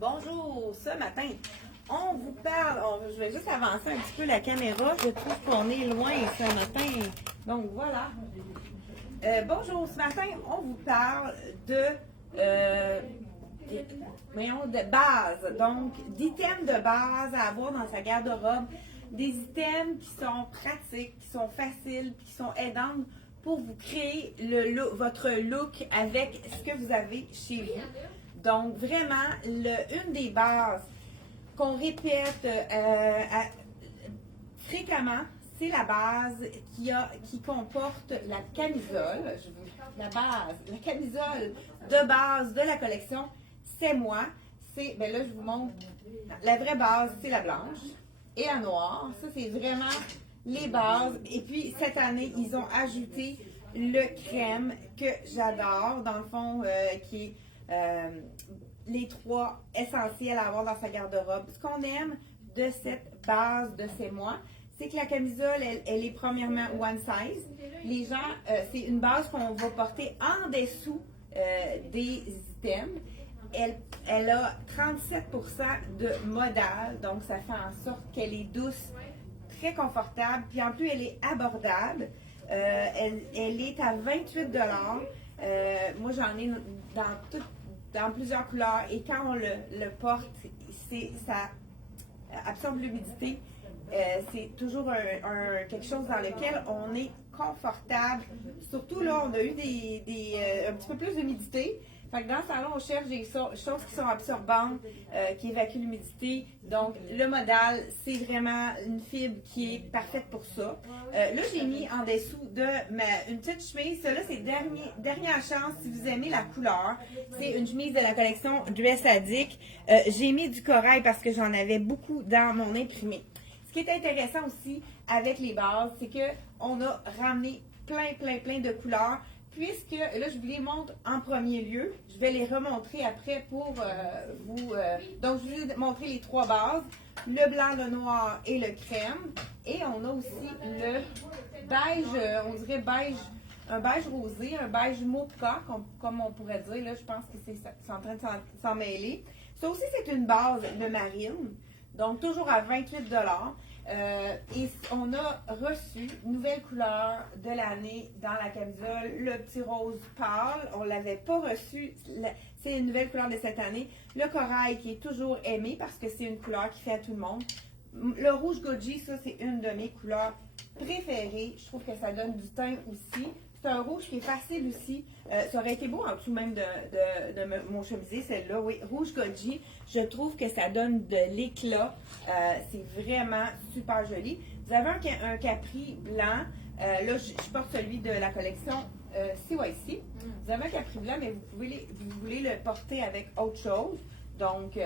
Bonjour, ce matin, on vous parle, je vais juste avancer un petit peu la caméra, je trouve qu'on est loin ce matin, donc voilà. Bonjour, ce matin, on vous parle de base, donc d'items de base à avoir dans sa garde-robe, des items qui sont pratiques, qui sont faciles, qui sont aidantes pour vous créer votre look avec ce que vous avez chez vous. Donc, vraiment, une des bases qu'on répète fréquemment, c'est la base qui comporte la camisole. La camisole de base de la collection, c'est moi. Ben là, je vous montre. La vraie base, c'est la blanche et la noire. Ça, c'est vraiment les bases. Et puis, cette année, ils ont ajouté le crème que j'adore, dans le fond, qui est les trois essentiels à avoir dans sa garde-robe. Ce qu'on aime de cette base de C'est moi, c'est que la camisole, elle est premièrement one size. Les gens, c'est une base qu'on va porter en dessous des items. Elle a 37% de modal, donc ça fait en sorte qu'elle est douce, très confortable, puis en plus elle est abordable. Elle est à 28 Moi j'en ai dans plusieurs couleurs et quand on le porte, ça absorbe l'humidité. C'est toujours quelque chose dans lequel on est confortable. Surtout là, on a eu un petit peu plus d'humidité. Fait que dans le salon, on cherche des choses qui sont absorbantes, qui évacuent l'humidité. Donc, le modal, c'est vraiment une fibre qui est parfaite pour ça. Là, j'ai mis en dessous de une petite chemise. Celle-là, c'est dernière chance si vous aimez la couleur. C'est une chemise de la collection Dress Addict. J'ai mis du corail parce que j'en avais beaucoup dans mon imprimé. Ce qui est intéressant aussi avec les bases, c'est qu'on a ramené plein de couleurs. Puisque, là, je vous les montre en premier lieu. Je vais les remontrer après pour vous. Donc, je vais vous montrer les trois bases. Le blanc, le noir et le crème. Et on a aussi le beige, on dirait beige, un beige rosé, un beige mocha, comme on pourrait dire. Là, je pense que c'est en train de s'en mêler. Ça aussi, c'est une base de marine. Donc, toujours à 28 et on a reçu une nouvelle couleur de l'année dans la camisole, le petit rose pâle. On ne l'avait pas reçu. C'est une nouvelle couleur de cette année. Le corail qui est toujours aimé parce que c'est une couleur qui fait à tout le monde. Le rouge goji, ça, c'est une de mes couleurs préférées. Je trouve que ça donne du teint aussi. C'est un rouge qui est facile aussi. Ça aurait été beau en dessous même de mon chemisier, celle-là. Oui, rouge goji. Je trouve que ça donne de l'éclat. C'est vraiment super joli. Vous avez un capri blanc. Là, je porte celui de la collection CYC. Vous avez un capri blanc, mais vous voulez le porter avec autre chose. Donc,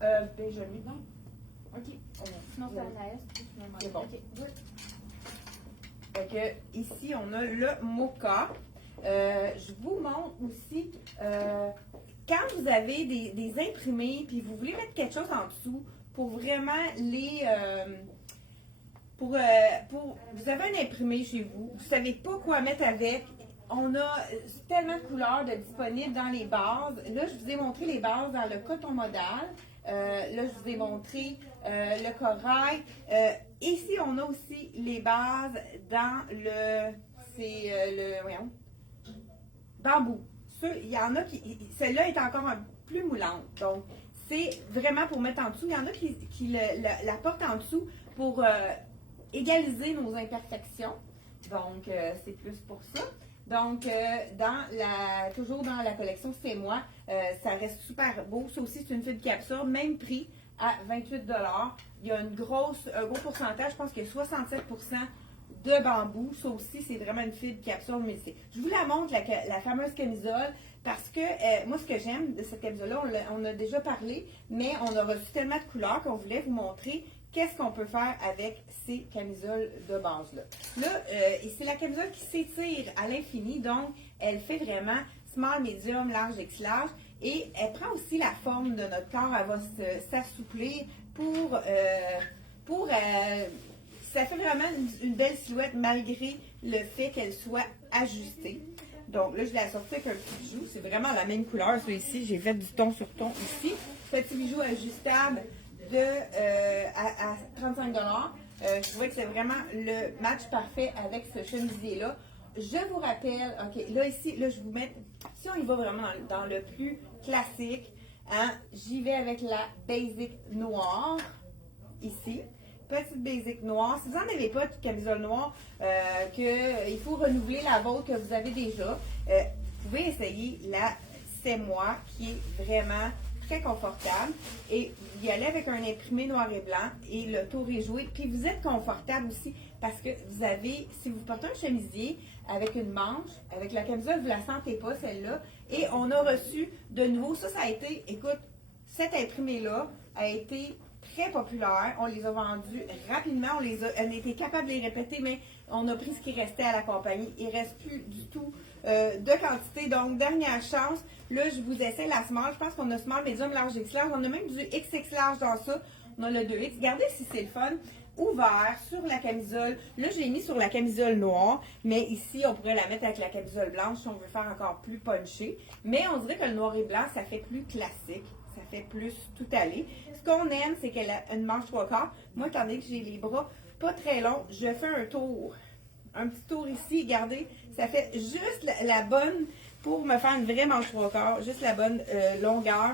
joli, non? OK. Sinon, c'est à l'est. C'est bon. OK, good. Fait que, ici, on a le mocha. Je vous montre aussi, quand vous avez des imprimés, puis vous voulez mettre quelque chose en dessous pour vraiment vous avez un imprimé chez vous, vous ne savez pas quoi mettre avec. On a tellement de couleurs disponibles dans les bases. Là, je vous ai montré les bases dans le coton modal. Là, je vous ai montré le corail. Ici, on a aussi les bases dans voyons, bambou. Il y en a celle-là est encore plus moulante. Donc, c'est vraiment pour mettre en dessous. Il y en a qui la portent en dessous pour égaliser nos imperfections. Donc, c'est plus pour ça. Donc, toujours dans la collection C'est moi, ça reste super beau. Ça aussi, c'est une fibre qui absorbe, même prix à 28 Il y a un gros pourcentage, je pense qu'il y a 67 de bambou. Ça aussi, c'est vraiment une fibre qui absorbe l'humidité. Je vous la montre, la fameuse camisole, parce que moi, ce que j'aime de cette camisole-là, on a déjà parlé, mais on a reçu tellement de couleurs qu'on voulait vous montrer qu'est-ce qu'on peut faire avec ces camisoles de base-là. Là, c'est la camisole qui s'étire à l'infini, donc elle fait vraiment small, medium, large, X large, et elle prend aussi la forme de notre corps, elle va s'assouplir ça fait vraiment une belle silhouette malgré le fait qu'elle soit ajustée. Donc là, je l'ai assorti avec un petit bijou. C'est vraiment la même couleur, celui-ci. J'ai fait du ton sur ton ici. Petit bijou ajustable à 35 Je trouvais que c'est vraiment le match parfait avec ce chemisier-là. Je vous rappelle, OK, là ici, là je vous mets, si on y va vraiment dans le plus classique, hein, j'y vais avec la basic noire, ici. Petite basic noire. Si vous n'en avez pas de camisole noire, qu'il faut renouveler la vôtre que vous avez déjà, vous pouvez essayer la C'est moi, qui est vraiment très confortable. Et vous y allez avec un imprimé noir et blanc et le tour est joué. Puis vous êtes confortable aussi parce que vous avez, si vous portez un chemisier avec une manche, avec la camisole, vous ne la sentez pas celle-là. Et on a reçu de nouveau, ça a été, écoute, cet imprimé-là a été très populaire. On les a vendus rapidement. On était capable de les répéter, mais on a pris ce qui restait à la compagnie. Il ne reste plus du tout de quantité. Donc, dernière chance. Là, je vous essaie la small. Je pense qu'on a small, medium, large, X large. On a même du XX large dans ça. On a le 2X. Regardez si c'est le fun. Ouvert sur la camisole. Là, j'ai mis sur la camisole noire, mais ici, on pourrait la mettre avec la camisole blanche si on veut faire encore plus punché. Mais on dirait que le noir et blanc, ça fait plus classique. Ça fait plus tout aller. Ce qu'on aime, c'est qu'elle a une manche 3/4. Moi, étant donné que j'ai les bras pas très longs, je fais un tour. Un petit tour ici. Regardez, ça fait juste la bonne pour me faire une vraie manche 3/4. Juste la bonne longueur.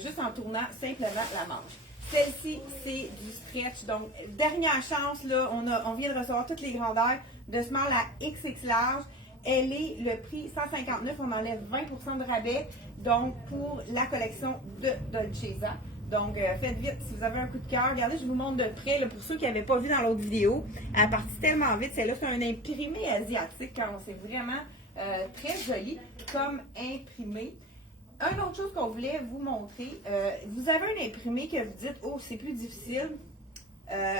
Juste en tournant simplement la manche. Celle-ci, c'est du stretch. Donc, dernière chance, là, on vient de recevoir toutes les grandeurs de small à XX large. Elle est le prix 159, on enlève 20% de rabais, donc pour la collection de Dolcezza. Donc, faites vite si vous avez un coup de cœur. Regardez, je vous montre de près, là, pour ceux qui n'avaient pas vu dans l'autre vidéo. Elle est partie tellement vite. Celle-là, c'est un imprimé asiatique, car c'est vraiment très joli comme imprimé. Une autre chose qu'on voulait vous montrer, vous avez un imprimé que vous dites, oh, c'est plus difficile.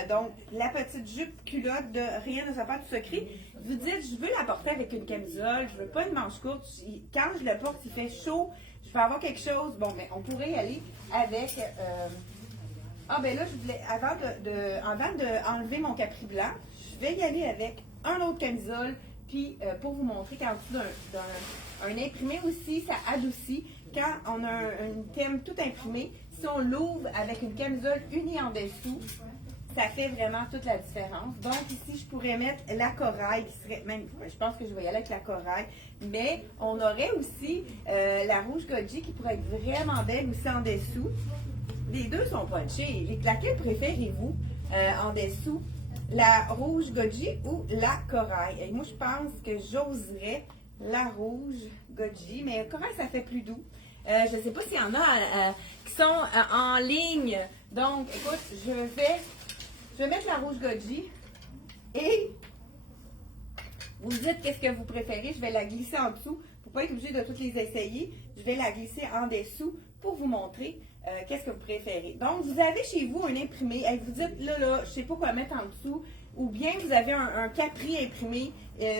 Donc, la petite jupe culotte de Rien ne se pas de secret. Vous dites, je veux la porter avec une camisole, je veux pas une manche courte. Quand je le porte, il fait chaud, je vais avoir quelque chose. Bon, mais on pourrait y aller avec... Ah, ben là, je voulais, avant d'enlever mon capri blanc, je vais y aller avec un autre camisole. Puis, pour vous montrer qu'en dessous d'un imprimé aussi, ça adoucit. Quand on a un thème tout imprimé, si on l'ouvre avec une camisole unie en dessous, ça fait vraiment toute la différence. Donc ici, je pourrais mettre la corail qui serait même, je pense que je vais y aller avec la corail, mais on aurait aussi la rouge goji qui pourrait être vraiment belle aussi en dessous. Les deux sont punchés. Laquelle préférez-vous en dessous? La rouge goji ou la corail? Et moi, je pense que j'oserais la rouge goji, mais corail, ça fait plus doux. Je ne sais pas s'il y en a qui sont en ligne. Donc, écoute, je vais mettre la rouge goji et vous me dites qu'est-ce que vous préférez. Je vais la glisser en dessous pour ne pas être obligé de toutes les essayer. Je vais la glisser en dessous pour vous montrer qu'est-ce que vous préférez. Donc, vous avez chez vous un imprimé. Et vous dites, là, je ne sais pas quoi mettre en dessous. Ou bien vous avez un capri imprimé.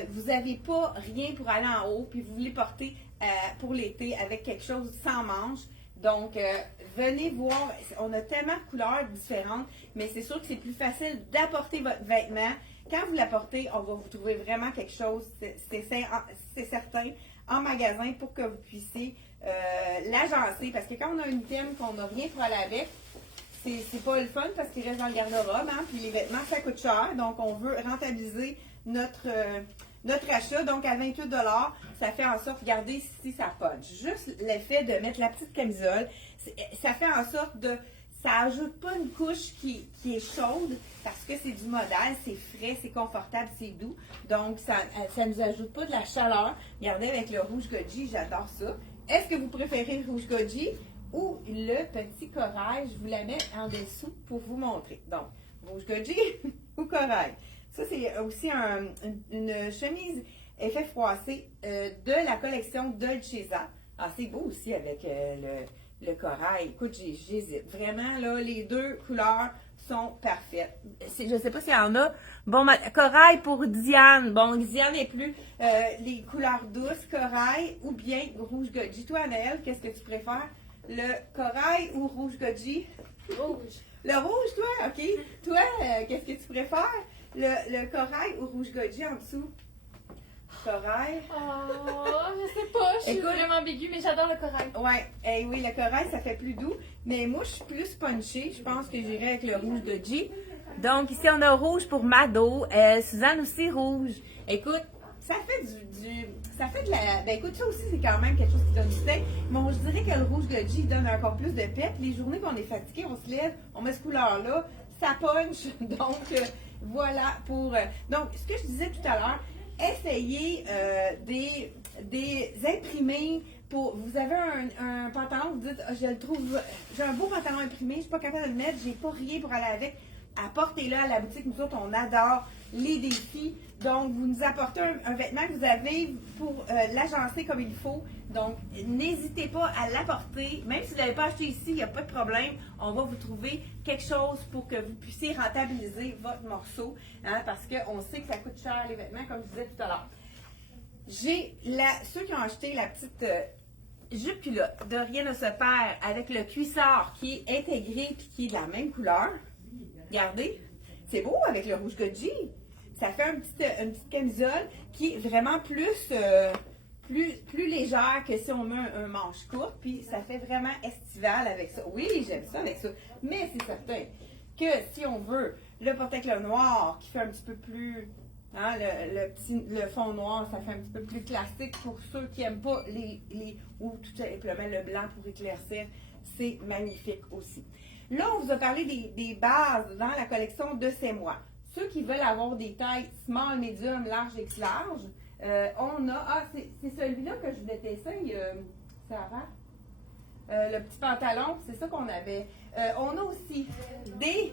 Vous n'avez pas rien pour aller en haut. Puis vous voulez porter pour l'été avec quelque chose sans manche. Donc, venez voir. On a tellement de couleurs différentes. Mais c'est sûr que c'est plus facile d'apporter votre vêtement. Quand vous l'apportez, on va vous trouver vraiment quelque chose, c'est certain, en magasin pour que vous puissiez l'agencer. Parce que quand on a une thème qu'on n'a rien pour aller avec, c'est pas le fun parce qu'il reste dans le garde-robe. Hein, puis les vêtements, ça coûte cher. Donc, on veut rentabiliser notre achat. Donc, à 28 $, ça fait en sorte, regardez si ça punch. Juste l'effet de mettre la petite camisole, ça fait en sorte de... Ça ajoute pas une couche qui est chaude parce que c'est du modèle, c'est frais, c'est confortable, c'est doux. Donc, ça nous ajoute pas de la chaleur. Regardez avec le rouge goji, j'adore ça. Est-ce que vous préférez le rouge goji ou le petit corail? Je vous la mets en dessous pour vous montrer. Donc, rouge goji ou corail. Ça, c'est aussi une chemise effet froissé de la collection Dolcezza. Ah, c'est beau aussi avec le corail. Écoute, j'hésite. Vraiment, là, les deux couleurs sont parfaites. Je ne sais pas s'il y en a. Bon, corail pour Diane. Bon, Diane n'est plus les couleurs douces, corail ou bien rouge goji. Toi, Anaëlle, qu'est-ce que tu préfères? Le corail ou rouge goji? Rouge. Le rouge, toi? OK. Toi, qu'est-ce que tu préfères? Le corail ou rouge goji en dessous? Corail. Oh, je sais pas, je suis Écoute- vraiment ambiguë, mais j'adore le corail. Ouais, oui, le corail, ça fait plus doux. Mais moi, je suis plus punchée. Je pense que j'irai avec le rouge de G. Donc, ici, on a rouge pour Mado. Suzanne aussi, rouge. Écoute, ça fait ça fait de la... Ben écoute, ça aussi, c'est quand même quelque chose qui donne du teint. Bon, je dirais que le rouge de G donne encore plus de pep. Les journées qu'on est fatigué, on se lève, on met ce couleur-là, ça punch. Donc, voilà pour... Donc, ce que je disais tout à l'heure, essayez des imprimés pour... Vous avez un pantalon, vous dites, ah, je le trouve... J'ai un beau pantalon imprimé, je suis pas capable de le mettre, j'ai pas rien pour aller avec. Apportez-le à la boutique. Nous autres, on adore les défis. Donc, vous nous apportez un vêtement que vous avez pour l'agencer comme il faut. Donc, n'hésitez pas à l'apporter. Même si vous ne l'avez pas acheté ici, il n'y a pas de problème. On va vous trouver quelque chose pour que vous puissiez rentabiliser votre morceau. Hein, parce qu'on sait que ça coûte cher, les vêtements, comme je disais tout à l'heure. J'ai ceux qui ont acheté la petite jupe culotte de Rien ne se perd avec le cuissard qui est intégré et qui est de la même couleur. Regardez, c'est beau avec le rouge Goji. Ça fait une petite camisole qui est vraiment plus légère que si on met un manche court. Puis ça fait vraiment estival avec ça. Oui, j'aime ça avec ça. Mais c'est certain que si on veut le porter avec le noir qui fait un petit peu plus... Hein, le fond noir, ça fait un petit peu plus classique pour ceux qui n'aiment pas ou tout simplement le blanc pour éclaircir. C'est magnifique aussi. Là, on vous a parlé des bases dans la collection de C'est moi. Ceux qui veulent avoir des tailles small, medium, large, X large, on a... Ah, c'est celui-là que je voulais t'essayer, Sarah. Le petit pantalon, c'est ça qu'on avait. On a aussi des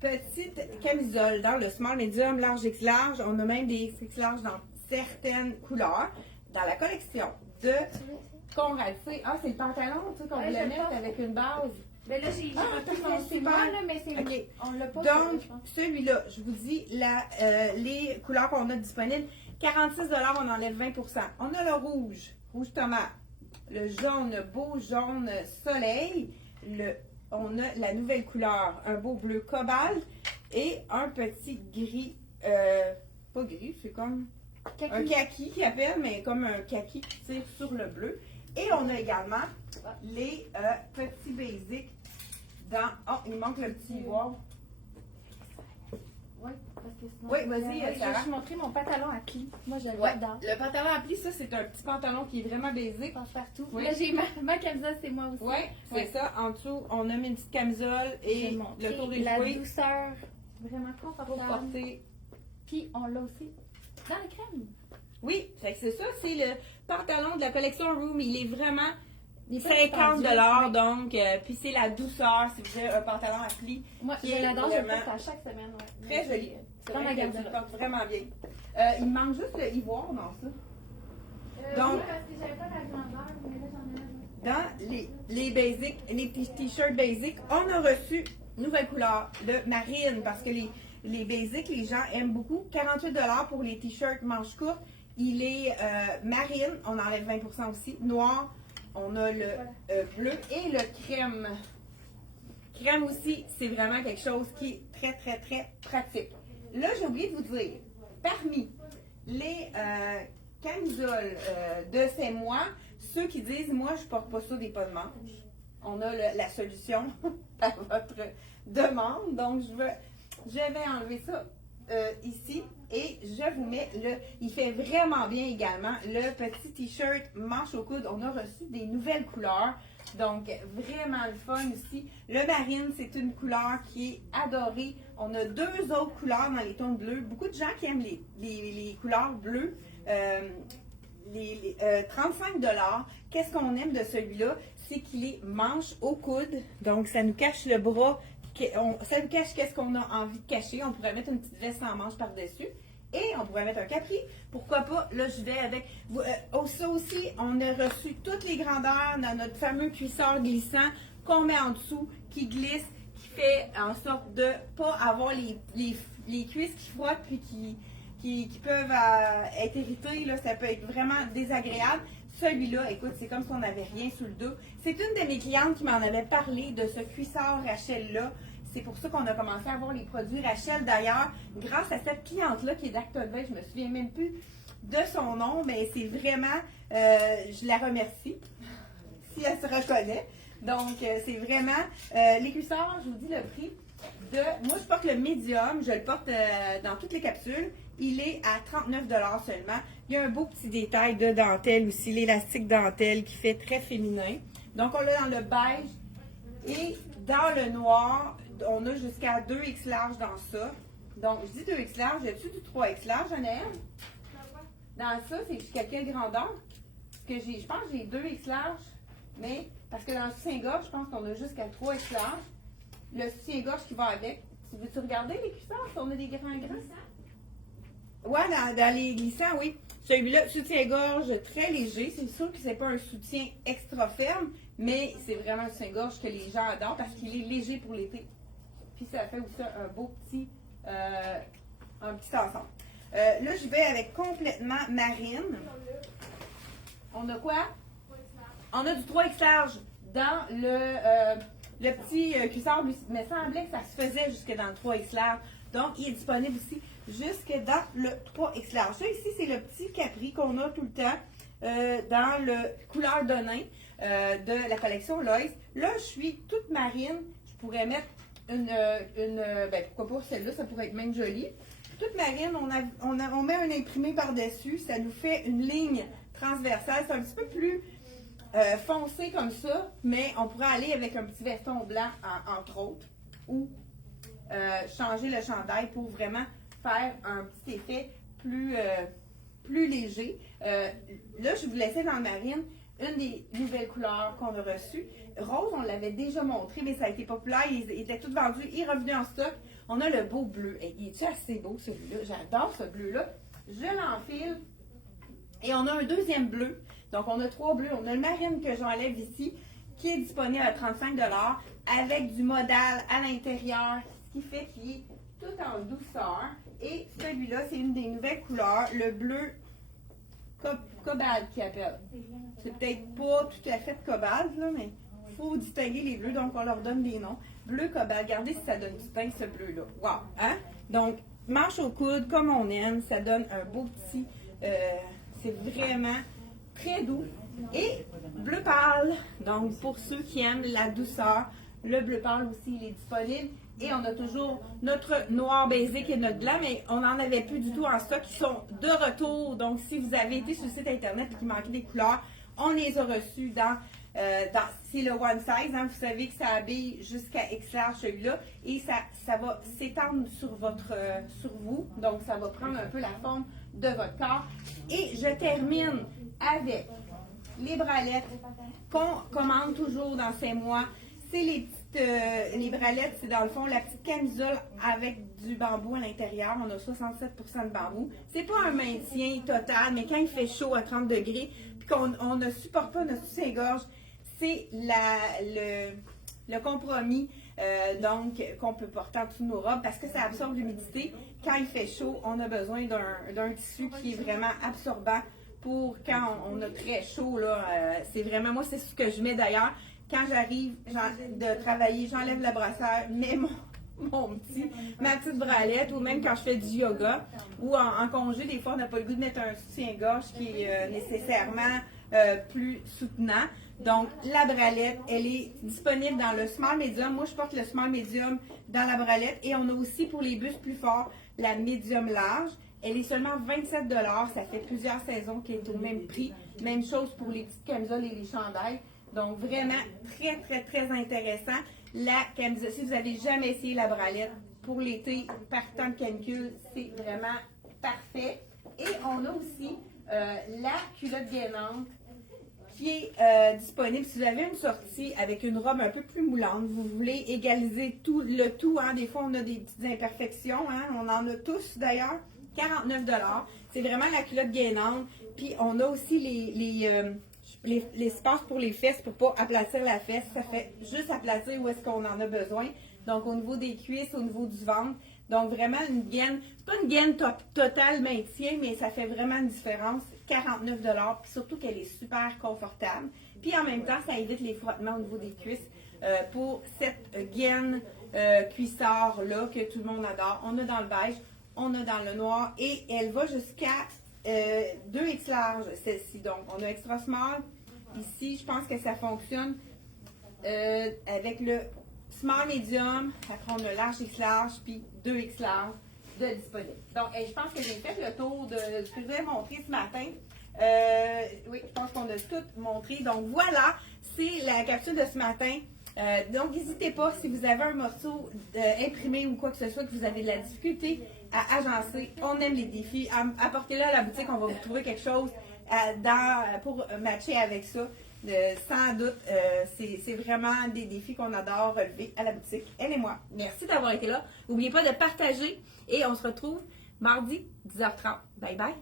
petites camisoles dans le small, medium, large, X large. On a même des X large dans certaines couleurs. Dans la collection de Conrad C. Ah, c'est le pantalon, tu sais, qu'on voulait mettre avec une base. Ben là, j'ai attends, c'est moi, là, mais c'est OK. on l'a pas. Donc, celui-là, je vous dis, les couleurs qu'on a disponibles, 46 $, on enlève 20 %. On a le rouge, rouge tomate, le jaune, beau jaune soleil, on a la nouvelle couleur, un beau bleu cobalt et un petit gris, pas gris, c'est comme un kaki qui appelle, mais comme un kaki qui tire sur le bleu. Et on a également les petits basics dans... Oh, il manque le petit ivoire. Oui, parce que sinon... Oui, vas-y, je Sarah. vais te montrer mon pantalon à plis. Moi, je Ouais, l'adore. le pantalon à plis, ça, c'est un petit pantalon qui est vraiment basique. Passe partout. Oui. Là, j'ai ma camisole, c'est moi aussi. Oui, c'est ça. En dessous, on a mis une petite camisole Je vais et montrer le tour des la jouets douceur, vraiment pour confortable. porter. Puis, on l'a aussi dans la crème. Oui, fait que c'est ça, c'est le pantalon de la collection Room. Il est vraiment Il est pas 50 dispendieux. $, donc, puis c'est la douceur, si vous avez un pantalon à plis. Moi, qui je est l'adore, je le vraiment porte à chaque semaine. Ouais. Très joli. C'est Dans ma vrai que garde-robe. ça porte vraiment bien. Il me manque juste le ivoire dans ça. Donc- Oui, parce que j'avais pas la grandeur, mais là, j'en ai un. Dans les basics, les t-shirts basiques, on a reçu nouvelle couleur, le marine, parce que les basics, les gens aiment beaucoup. 48 $ pour les t-shirts manches courtes. Il est marine, on enlève 20 % aussi. Noir, on a le bleu et le crème. Crème aussi, c'est vraiment quelque chose qui est très, très, très pratique. Là, j'ai oublié de vous dire, parmi les camisoles de C'est moi, ceux qui disent, moi, je porte pas ça des pas de manche, on a la solution à votre demande. Donc, je vais enlever ça ici et je vous mets il fait vraiment bien également, le petit t-shirt manche au coude. On a reçu des nouvelles couleurs. Donc, vraiment le fun aussi. Le marine, c'est une couleur qui est adorée. On a deux autres couleurs dans les tons bleus. Beaucoup de gens qui aiment les couleurs bleues. 35 $. Qu'est-ce qu'on aime de celui-là? C'est qu'il est manche au coude. Donc, ça nous cache le bras. Ça nous cache qu'est-ce qu'on a envie de cacher. On pourrait mettre une petite veste en manche par-dessus. Et on pourrait mettre un capri. Pourquoi pas? Là, je vais avec... ça aussi, on a reçu toutes les grandeurs dans notre fameux cuisseur glissant qu'on met en dessous, qui glisse, qui fait en sorte de pas avoir les cuisses qui frottent puis qui peuvent être irritées. Là, ça peut être vraiment désagréable. Celui-là, écoute, c'est comme si on n'avait rien sous le dos. C'est une de mes clientes qui m'en avait parlé de ce cuisseur Rachel-là. C'est pour ça qu'on a commencé à avoir les produits Rachel. D'ailleurs, grâce à cette cliente-là qui est d'Actolvay, je me souviens même plus de son nom, mais c'est vraiment, je la remercie si elle se reconnaît. Donc, c'est vraiment, les cuissards, je vous dis le prix moi je porte le médium, je le porte dans toutes les capsules. Il est à 39 $ seulement. Il y a un beau petit détail de dentelle aussi, l'élastique dentelle qui fait très féminin. Donc, on l'a dans le beige et dans le noir, on a jusqu'à 2X large dans ça. Donc, je dis 2X large, y a-tu du 3X large, Anaëlle? Dans ça, c'est jusqu'à quelle grandeur? Parce que je pense que j'ai 2X large, mais parce que dans le soutien-gorge, je pense qu'on a jusqu'à 3X large. Le soutien-gorge qui va avec. Veux-tu regarder les cuissards si on a des grands grands? Ouais, dans les glissants, oui. Celui-là, soutien-gorge très léger. C'est sûr que c'est pas un soutien extra ferme, mais c'est vraiment un soutien-gorge que les gens adorent parce qu'il est léger pour l'été. Puis ça fait aussi un beau petit, ensemble. Là, je vais avec complètement marine. On a quoi? On a du 3X large dans le petit cuissard. Il me semblait que ça se faisait jusque dans le 3X large. Donc, il est disponible aussi jusque dans le 3X large. Ça, ici, c'est le petit capri qu'on a tout le temps dans le couleur de nain de la collection Lois. Là, je suis toute marine. Je pourrais mettre ben, pourquoi pas celle-là, ça pourrait être même joli. Toute marine, on met un imprimé par-dessus. Ça nous fait une ligne transversale. C'est un petit peu plus foncé comme ça, mais on pourrait aller avec un petit veston blanc, entre autres, ou changer le chandail pour vraiment faire un petit effet plus léger. Là, je vous laissais dans le marine une des nouvelles couleurs qu'on a reçues. Rose, on l'avait déjà montré, mais ça a été populaire. Il était tout vendu. Il est revenu en stock. On a le beau bleu. Et il est assez beau, celui-là? J'adore ce bleu-là. Je l'enfile. Et on a un deuxième bleu. Donc, on a 3 bleus. On a le marine que j'enlève ici, qui est disponible à 35 $ avec du modal à l'intérieur, ce qui fait qu'il est tout en douceur. Et celui-là, c'est une des nouvelles couleurs, le bleu cobalt qui appelle. C'est peut-être pas tout à fait cobalt, là, mais il faut distinguer les bleus, donc on leur donne des noms. Bleu cobalt, regardez si ça donne du teint, ce bleu-là. Wow! Hein? Donc, manche au coude, comme on aime, ça donne un beau petit... c'est vraiment très doux. Et bleu pâle, donc pour ceux qui aiment la douceur, le bleu pâle aussi, il est disponible. Et on a toujours notre noir basic et notre blanc, mais on n'en avait plus du tout en stock. Ils sont de retour. Donc, si vous avez été sur le site internet et qu'il manquait des couleurs, on les a reçus c'est le one size. Hein, vous savez que ça habille jusqu'à X large celui-là. Et ça va s'étendre sur vous. Donc, ça va prendre un peu la forme de votre corps. Et je termine avec les bralettes qu'on commande toujours dans 5 mois. C'est les bralettes, c'est dans le fond la petite camisole avec du bambou à l'intérieur. On a 67% de bambou. C'est pas un maintien total, mais quand il fait chaud à 30 degrés, puis qu'on ne supporte pas notre soutien-gorge, c'est le compromis donc qu'on peut porter en dessous de nos robes parce que ça absorbe l'humidité. Quand il fait chaud, on a besoin d'un tissu qui est vraiment absorbant pour quand on a très chaud. C'est vraiment, moi, c'est ce que je mets d'ailleurs. Quand j'arrive de travailler, j'enlève le brassière, mets ma petite bralette, ou même quand je fais du yoga, ou en congé, des fois, on n'a pas le goût de mettre un soutien-gorge qui est nécessairement plus soutenant. Donc, la bralette, elle est disponible dans le small medium. Moi, je porte le small medium dans la bralette. Et on a aussi, pour les bustes plus forts, la medium large. Elle est seulement 27 $. Ça fait plusieurs saisons qu'elle est au même prix. Même chose pour les petites camisoles et les chandails. Donc, vraiment très, très, très intéressant. La camisole, si vous n'avez jamais essayé la bralette pour l'été, par temps de canicule, c'est vraiment parfait. Et on a aussi la culotte gainante qui est disponible. Si vous avez une sortie avec une robe un peu plus moulante, vous voulez égaliser le tout. Hein? Des fois, on a des petites imperfections. Hein? On en a tous d'ailleurs. 49 $. C'est vraiment la culotte gainante. Puis, on a aussi l'espace pour les fesses pour pas aplatir la fesse. Ça fait juste aplatir où est-ce qu'on en a besoin. Donc, au niveau des cuisses, au niveau du ventre. Donc, vraiment une gaine. C'est pas une gaine totale maintien, mais ça fait vraiment une différence. 49 $. Puis surtout qu'elle est super confortable. Puis en même temps, ça évite les frottements au niveau des cuisses pour cette gaine cuissard-là que tout le monde adore. On a dans le beige, on a dans le noir et elle va jusqu'à 2X large, celle-ci. Donc, on a extra small. Ici, je pense que ça fonctionne avec le small medium. Après, on a large X large, puis 2X large de disponible. Donc, je pense que j'ai fait le tour de ce que je voulais montrer ce matin. Oui, je pense qu'on a tout montré. Donc, voilà, c'est la capsule de ce matin. Donc, n'hésitez pas, si vous avez un morceau imprimé ou quoi que ce soit, que vous avez de la difficulté à agencer, on aime les défis. Apportez-le à la boutique, on va vous trouver quelque chose pour matcher avec ça. Sans doute, c'est vraiment des défis qu'on adore relever à la boutique, elle et moi. Merci d'avoir été là. N'oubliez pas de partager et on se retrouve mardi 10h30. Bye bye!